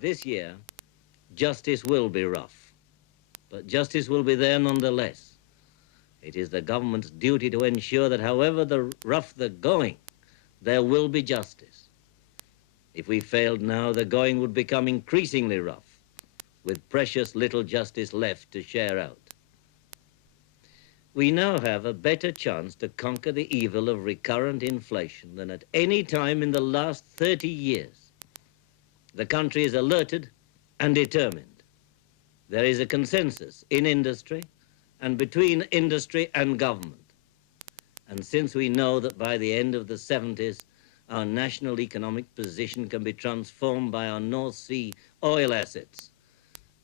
This year, justice will be rough, but justice will be there nonetheless. It is the government's duty to ensure that however rough the going, there will be justice. If we failed now, the going would become increasingly rough, with precious little justice left to share out. We now have a better chance to conquer the evil of recurrent inflation than at any time in the last 30 years. The country is alerted and determined. There is a consensus in industry and between industry and government. And since we know that by the end of the 70s, our national economic position can be transformed by our North Sea oil assets,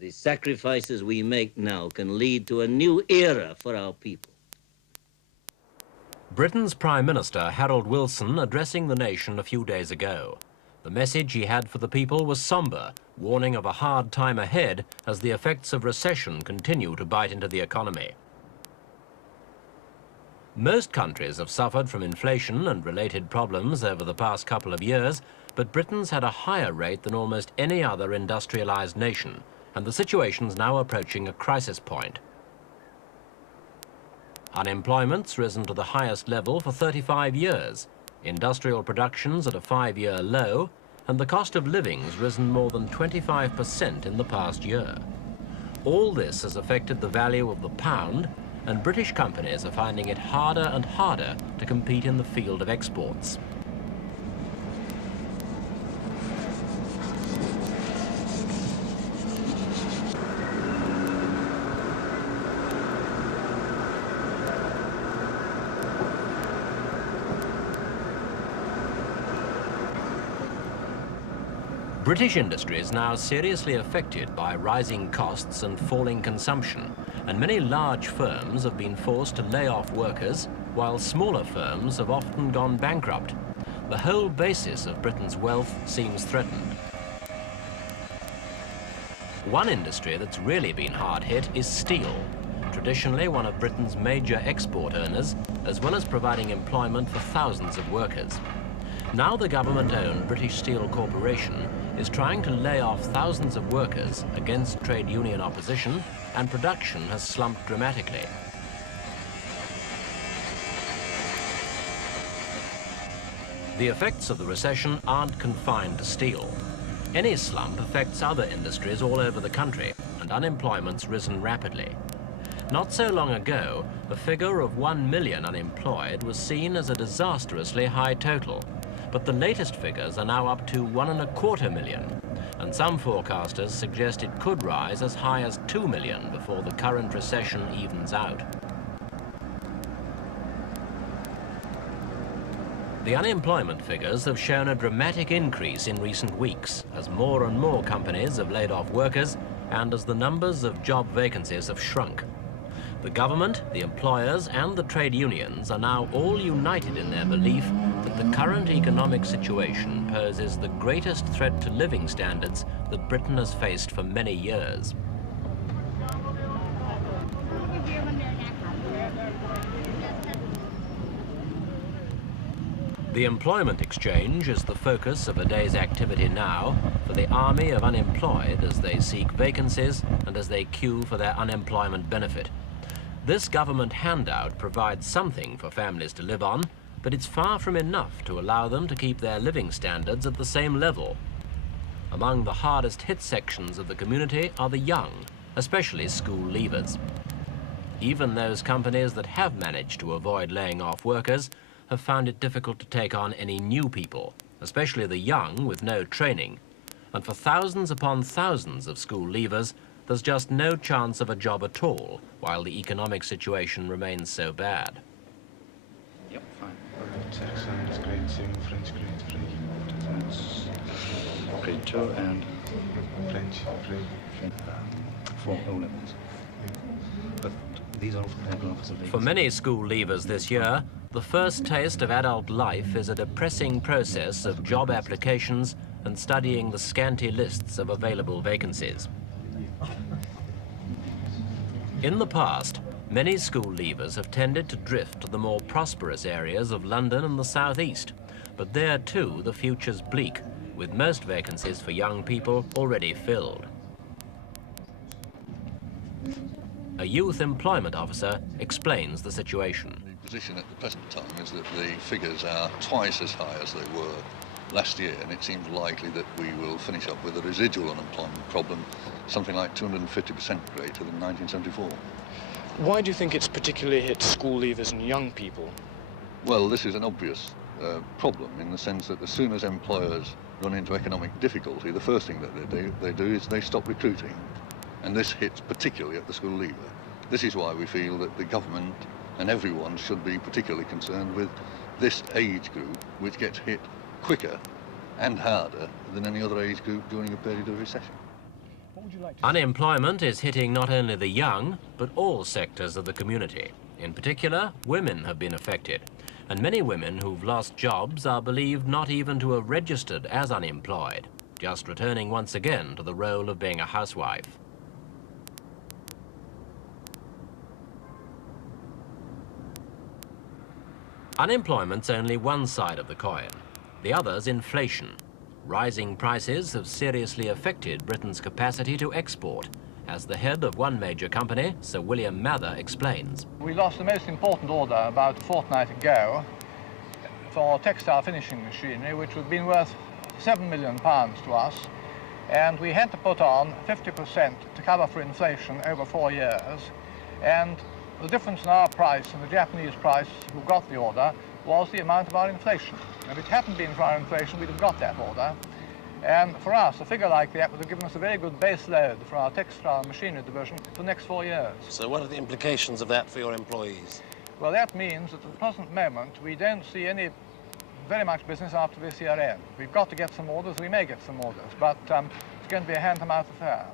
the sacrifices we make now can lead to a new era for our people. Britain's Prime Minister Harold Wilson addressing the nation a few days ago. The message he had for the people was sombre, warning of a hard time ahead as the effects of recession continue to bite into the economy. Most countries have suffered from inflation and related problems over the past couple of years, but Britain's had a higher rate than almost any other industrialised nation, and the situation's now approaching a crisis point. Unemployment's risen to the highest level for 35 years, industrial production's at a 5-year low, and the cost of living's risen more than 25% in the past year. All this has affected the value of the pound, and British companies are finding it harder and harder to compete in the field of exports. British industry is now seriously affected by rising costs and falling consumption, and many large firms have been forced to lay off workers, while smaller firms have often gone bankrupt. The whole basis of Britain's wealth seems threatened. One industry that's really been hard hit is steel, traditionally one of Britain's major export earners, as well as providing employment for thousands of workers. Now the government-owned British Steel Corporation is trying to lay off thousands of workers against trade union opposition, and production has slumped dramatically. The effects of the recession aren't confined to steel. Any slump affects other industries all over the country, and unemployment's risen rapidly. Not so long ago, the figure of 1 million unemployed was seen as a disastrously high total. But the latest figures are now up to 1.25 million, and some forecasters suggest it could rise as high as 2 million before the current recession evens out. The unemployment figures have shown a dramatic increase in recent weeks as more and more companies have laid off workers and as the numbers of job vacancies have shrunk. The government, the employers and the trade unions are now all united in their belief that the current economic situation poses the greatest threat to living standards that Britain has faced for many years. The employment exchange is the focus of a day's activity now for the army of unemployed as they seek vacancies and as they queue for their unemployment benefit. This government handout provides something for families to live on, but it's far from enough to allow them to keep their living standards at the same level. Among the hardest hit sections of the community are the young, especially school leavers. Even those companies that have managed to avoid laying off workers have found it difficult to take on any new people, especially the young with no training. And for thousands upon thousands of school leavers, there's just no chance of a job at all, while the economic situation remains so bad. Yep, fine. Czech science, grade 2, French grade 3. Grade 2 and French 3. For O levels. But these are for many school leavers this year, the first taste of adult life is a depressing process of job applications and studying the scanty lists of available vacancies. In the past, many school leavers have tended to drift to the more prosperous areas of London and the southeast, but there too the future's bleak, with most vacancies for young people already filled. A youth employment officer explains the situation. The position at the present time is that the figures are twice as high as they were last year, and it seems likely that we will finish up with a residual unemployment problem, something like 250% greater than 1974. Why do you think it's particularly hit school leavers and young people? Well, this is an obvious problem in the sense that as soon as employers run into economic difficulty, the first thing that they do is they stop recruiting. And this hits particularly at the school leaver. This is why we feel that the government and everyone should be particularly concerned with this age group, which gets hit quicker and harder than any other age group during a period of recession. Unemployment is hitting not only the young, but all sectors of the community. In particular, women have been affected, and many women who've lost jobs are believed not even to have registered as unemployed, just returning once again to the role of being a housewife. Unemployment's only one side of the coin. The other's inflation. Rising prices have seriously affected Britain's capacity to export, as the head of one major company, Sir William Mather, explains. We lost the most important order about a fortnight ago for textile finishing machinery, which would have been worth £7 million to us, and we had to put on 50% to cover for inflation over 4 years, and the difference in our price and the Japanese price who got the order was the amount of our inflation. And if it hadn't been for our inflation, we'd have got that order. And for us, a figure like that would have given us a very good base load for our textile machinery division for the next 4 years. So what are the implications of that for your employees? Well, that means that at the present moment, we don't see any very much business after this year end. We've got to get some orders, we may get some orders, but it's going to be a hand-to-mouth affair.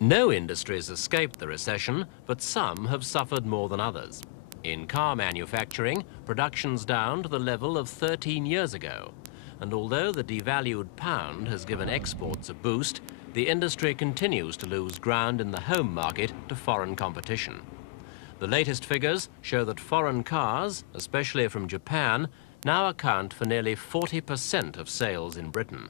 No industries escaped the recession, but some have suffered more than others. In car manufacturing, production's down to the level of 13 years ago. And although the devalued pound has given exports a boost, the industry continues to lose ground in the home market to foreign competition. The latest figures show that foreign cars, especially from Japan, now account for nearly 40% of sales in Britain.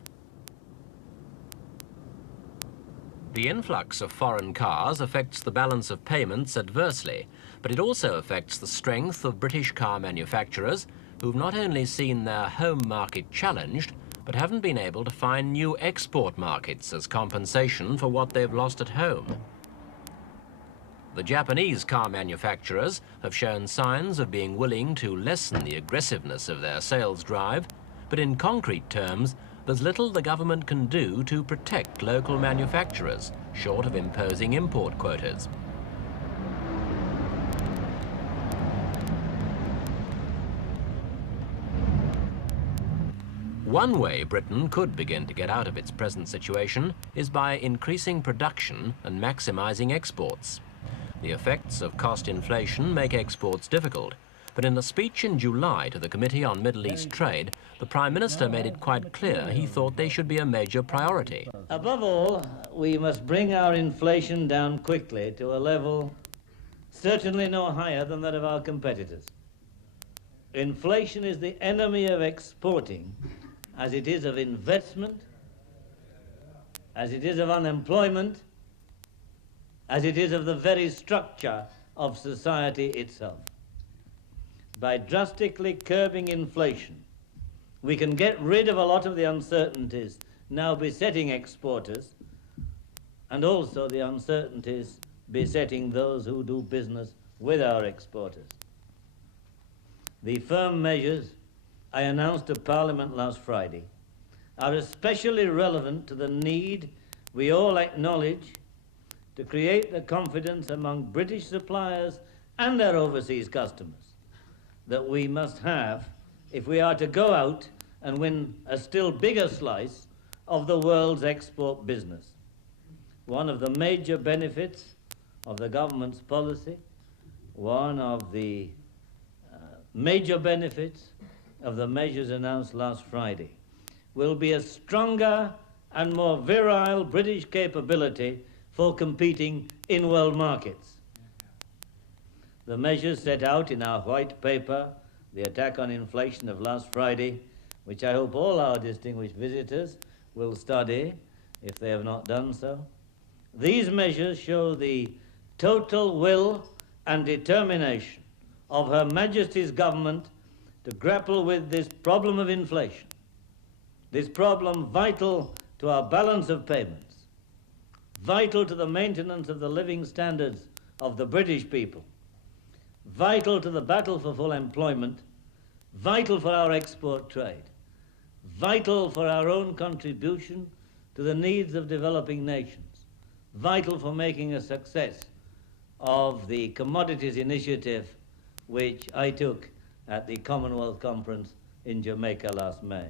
The influx of foreign cars affects the balance of payments adversely, but it also affects the strength of British car manufacturers, who've not only seen their home market challenged, but haven't been able to find new export markets as compensation for what they've lost at home. The Japanese car manufacturers have shown signs of being willing to lessen the aggressiveness of their sales drive, but in concrete terms, there's little the government can do to protect local manufacturers, short of imposing import quotas. One way Britain could begin to get out of its present situation is by increasing production and maximising exports. The effects of cost inflation make exports difficult, but in a speech in July to the Committee on Middle East Trade, the Prime Minister made it quite clear he thought they should be a major priority. Above all, we must bring our inflation down quickly to a level certainly no higher than that of our competitors. Inflation is the enemy of exporting, as it is of investment, as it is of unemployment, as it is of the very structure of society itself. By drastically curbing inflation, we can get rid of a lot of the uncertainties now besetting exporters, and also the uncertainties besetting those who do business with our exporters. The firm measures I announced to Parliament last Friday are especially relevant to the need we all acknowledge to create the confidence among British suppliers and their overseas customers that we must have if we are to go out and win a still bigger slice of the world's export business. One of the major benefits of the government's policy, one of the major benefits of the measures announced last Friday, will be a stronger and more virile British capability for competing in world markets. The measures set out in our white paper, the attack on inflation of last Friday, which I hope all our distinguished visitors will study if they have not done so. These measures show the total will and determination of Her Majesty's government to grapple with this problem of inflation, this problem vital to our balance of payments, vital to the maintenance of the living standards of the British people, vital to the battle for full employment, vital for our export trade, vital for our own contribution to the needs of developing nations, vital for making a success of the commodities initiative which I took at the Commonwealth Conference in Jamaica last May.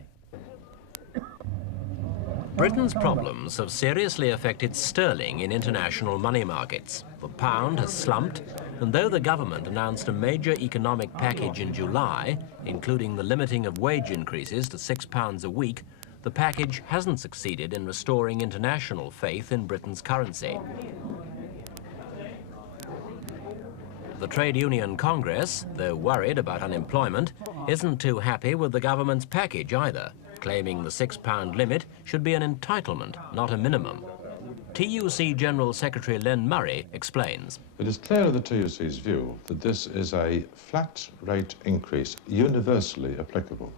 Britain's problems have seriously affected sterling in international money markets. The pound has slumped, and though the government announced a major economic package in July, including the limiting of wage increases to £6 a week, the package hasn't succeeded in restoring international faith in Britain's currency. The Trade Union Congress, though worried about unemployment, isn't too happy with the government's package either, claiming the £6 limit should be an entitlement, not a minimum. TUC General Secretary Len Murray explains. It is clear in the TUC's view that this is a flat rate increase universally applicable,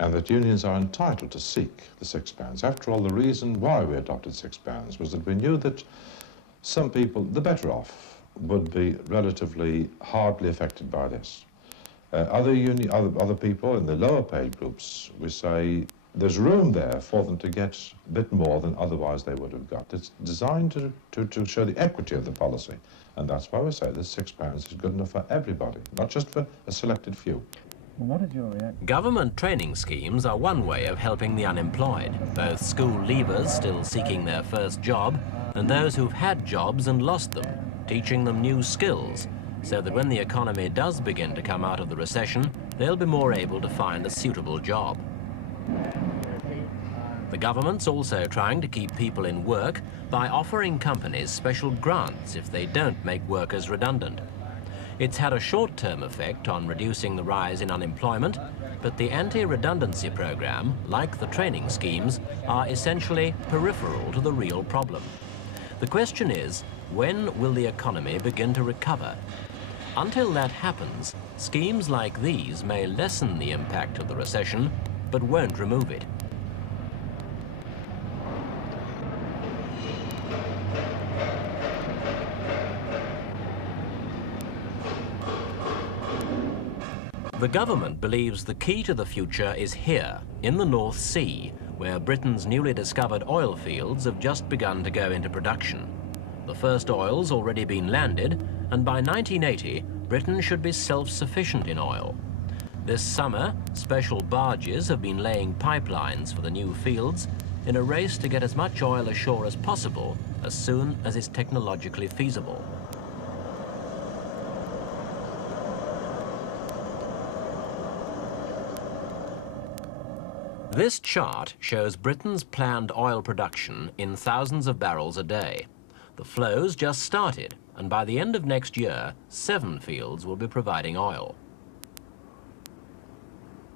and that unions are entitled to seek the £6. After all, the reason why we adopted £6 was that we knew that some people, the better off, would be relatively hardly affected by this. Other people in the lower paid groups, we say there's room there for them to get a bit more than otherwise they would have got. It's designed to show the equity of the policy, and that's why we say that £6 is good enough for everybody, not just for a selected few. What is your reaction? Government training schemes are one way of helping the unemployed, both school leavers still seeking their first job and those who've had jobs and lost them, teaching them new skills, so that when the economy does begin to come out of the recession, they'll be more able to find a suitable job. The government's also trying to keep people in work by offering companies special grants if they don't make workers redundant. It's had a short-term effect on reducing the rise in unemployment, but the anti-redundancy program, like the training schemes, are essentially peripheral to the real problem. The question is, when will the economy begin to recover? Until that happens, schemes like these may lessen the impact of the recession, but won't remove it. The government believes the key to the future is here, in the North Sea, where Britain's newly discovered oil fields have just begun to go into production. The first oil's already been landed, and by 1980, Britain should be self-sufficient in oil. This summer, special barges have been laying pipelines for the new fields in a race to get as much oil ashore as possible as soon as it's technologically feasible. This chart shows Britain's planned oil production in thousands of barrels a day. The flow's just started, and by the end of next year, 7 fields will be providing oil.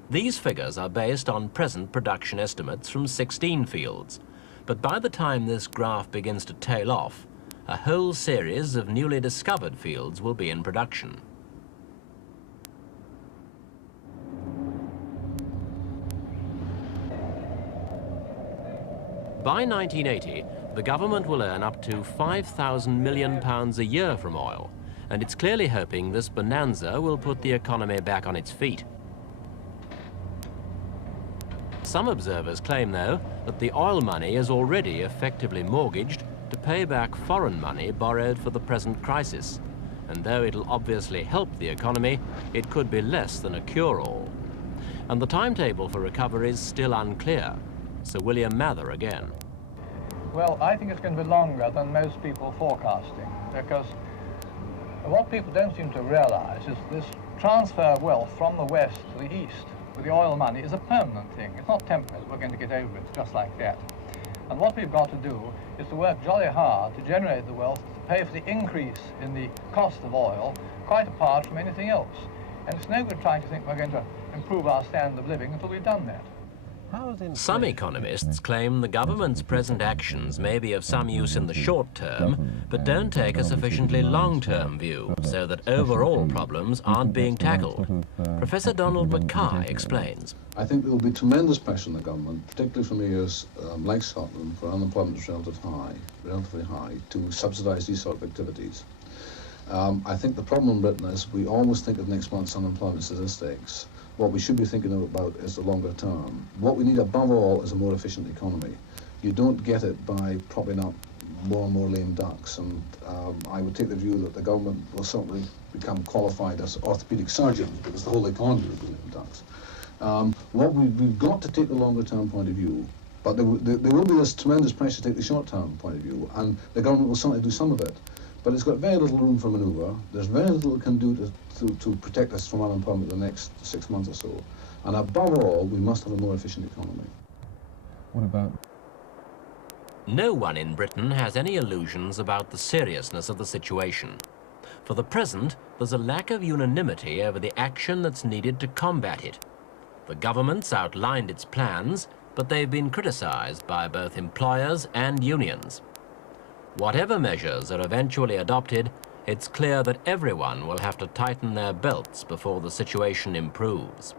These figures are based on present production estimates from 16 fields, but by the time this graph begins to tail off, a whole series of newly discovered fields will be in production. By 1980, the government will earn up to £5,000 million a year from oil, and it's clearly hoping this bonanza will put the economy back on its feet. Some observers claim, though, that the oil money is already effectively mortgaged to pay back foreign money borrowed for the present crisis, and though it'll obviously help the economy, it could be less than a cure-all. And the timetable for recovery is still unclear. Sir William Mather again. Well, I think it's going to be longer than most people are forecasting, because what people don't seem to realize is this transfer of wealth from the west to the east with the oil money is a permanent thing. It's not temporary. We're going to get over it just like that. And what we've got to do is to work jolly hard to generate the wealth to pay for the increase in the cost of oil, quite apart from anything else. And it's no good trying to think we're going to improve our standard of living until we've done that. Some economists claim the government's present actions may be of some use in the short term, but don't take a sufficiently long-term view, so that overall problems aren't being tackled. Professor Donald Mackay explains. I think there will be tremendous pressure on the government, particularly from areas like Scotland, where unemployment is relatively high, to subsidise these sort of activities. I think the problem in Britain is we always think of next month's unemployment statistics. What we should be thinking about is the longer term. What we need above all is a more efficient economy. You don't get it by propping up more and more lame ducks, and I would take the view that the government will certainly become qualified as orthopaedic surgeons because the whole economy will be lame ducks. We've got to take the longer term point of view, but there will be this tremendous pressure to take the short term point of view, and the government will certainly do some of it. But it's got very little room for manoeuvre. There's very little it can do to protect us from unemployment the next 6 months or so. And above all, we must have a more efficient economy. What about? No one in Britain has any illusions about the seriousness of the situation. For the present, there's a lack of unanimity over the action that's needed to combat it. The government's outlined its plans, but they've been criticised by both employers and unions. Whatever measures are eventually adopted, it's clear that everyone will have to tighten their belts before the situation improves.